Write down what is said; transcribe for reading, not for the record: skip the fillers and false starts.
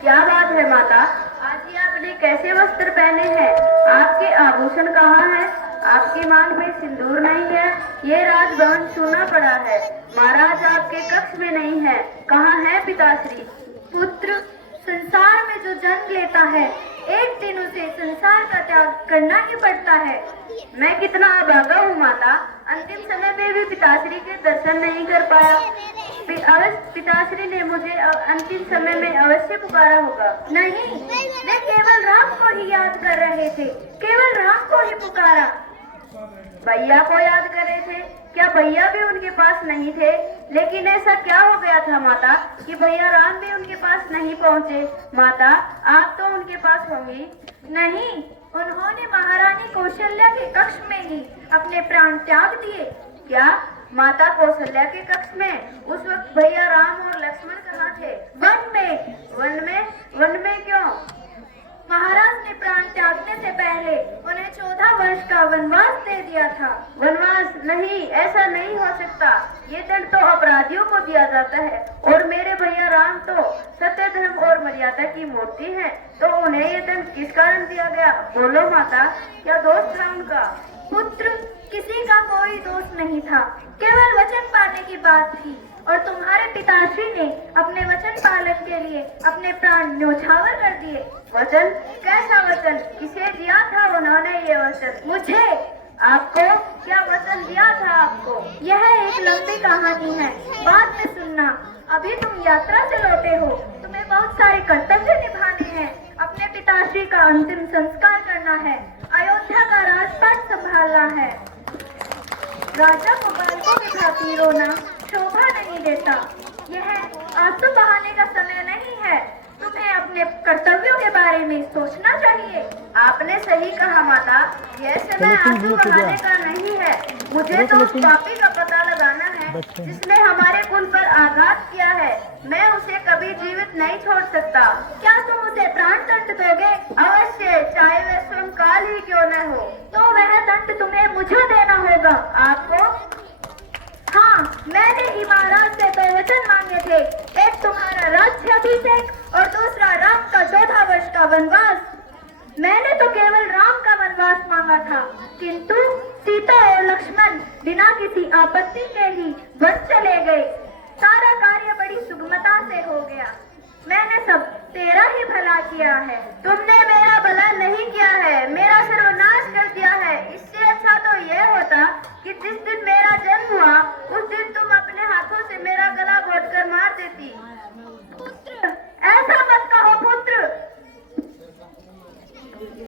क्या बात है माता, आज ये आपने कैसे वस्त्र पहने हैं? आपके आभूषण कहाँ हैं? आपकी मांग में सिंदूर नहीं है। ये राजभवन सूना पड़ा है। महाराज आपके कक्ष में नहीं है। कहाँ है पिताश्री? पुत्र, संसार में जो जन्म लेता है एक दिन उसे संसार का त्याग करना ही पड़ता है। मैं कितना अभागा हूँ माता, अंतिम समय में भी पिताश्री के दर्शन नहीं कर पाया। पिताश्री ने मुझे अंतिम समय में अवश्य पुकारा होगा। नहीं, वे केवल राम को ही याद कर रहे थे, केवल राम को ही पुकारा। भैया को याद कर रहे थे? क्या भैया भी उनके पास नहीं थे? लेकिन ऐसा क्या हो गया था माता कि भैया राम भी उनके पास नहीं पहुँचे? माता, आप तो उनके पास होंगी। नहीं, उन्होंने महारानी कौशल्या के कक्ष में ही अपने प्राण त्याग दिए। क्या? माता कौशल्या के कक्ष में? उस वक्त भैया राम और लक्ष्मण कहाँ थे? वन में। वन में? वन में क्यों? महाराज ने प्राण त्यागने से पहले उन्हें 14 वर्ष का वनवास दे दिया था। वनवास? नहीं, ऐसा नहीं हो सकता। ये दंड तो अपराधियों को दिया जाता है और मेरे भैया राम तो सत्य, धर्म और मर्यादा की मूर्ति हैं, तो उन्हें ये दंड किस कारण दिया गया? बोलो माता, क्या दोष था उनका? पुत्र, किसी का कोई दोष नहीं था, केवल वचन पाने की बात थी और तुम्हारे पिताश्री ने अपने वचन पालन के लिए अपने प्राण न्योछावर कर दिए। वचन? कैसा वचन? किसे दिया था उन्होंने ये वचन? मुझे। आपको? क्या वचन दिया था आपको? यह एक लंबी कहानी है, बाद में सुनना। अभी तुम यात्रा से लौटे हो, तुम्हें बहुत सारे कर्तव्य निभाने हैं। अपने पिताश्री का अंतिम संस्कार करना है, अयोध्या का राजपाट संभालना है। राजा को बालकों की भांति रोना शोभा नहीं देता। यह आंसू बहाने का समय नहीं है, तुम्हें अपने कर्तव्यों के बारे में सोचना चाहिए। आपने सही कहा माता, यह समय आंसू बहाने का नहीं है। मुझे तो उस पापी का पता लगाना है जिसने हमारे कुल पर आघात किया है। मैं उसे कभी जीवित नहीं छोड़ सकता। क्या तुम उसे प्राण दंड दोगे? अवश्य, चाहे वह स्वयं काल ही क्यों न हो। तो वह दंड तुम्हें मुझे देना होगा। आपको? हाँ, मैंने ही महाराज से 2 वचन मांगे थे, एक तुम्हारा राज्याभिषेक और दूसरा राम का 14 वर्ष का वनवास। मैंने तो केवल राम का वनवास मांगा था, किंतु सीता और लक्ष्मण बिना किसी आपत्ति के ही वन चले गए। सारा कार्य बड़ी सुगमता से हो गया। मैंने सब तेरा ही भला किया है। तुमने मेरा भला नहीं किया है, मेरा सर्वनाश कर दिया है। इससे अच्छा तो यह होता कि जिस दिन मेरा जन्म हुआ उस दिन तुम अपने हाथों से मेरा गला घोंट कर मार देती।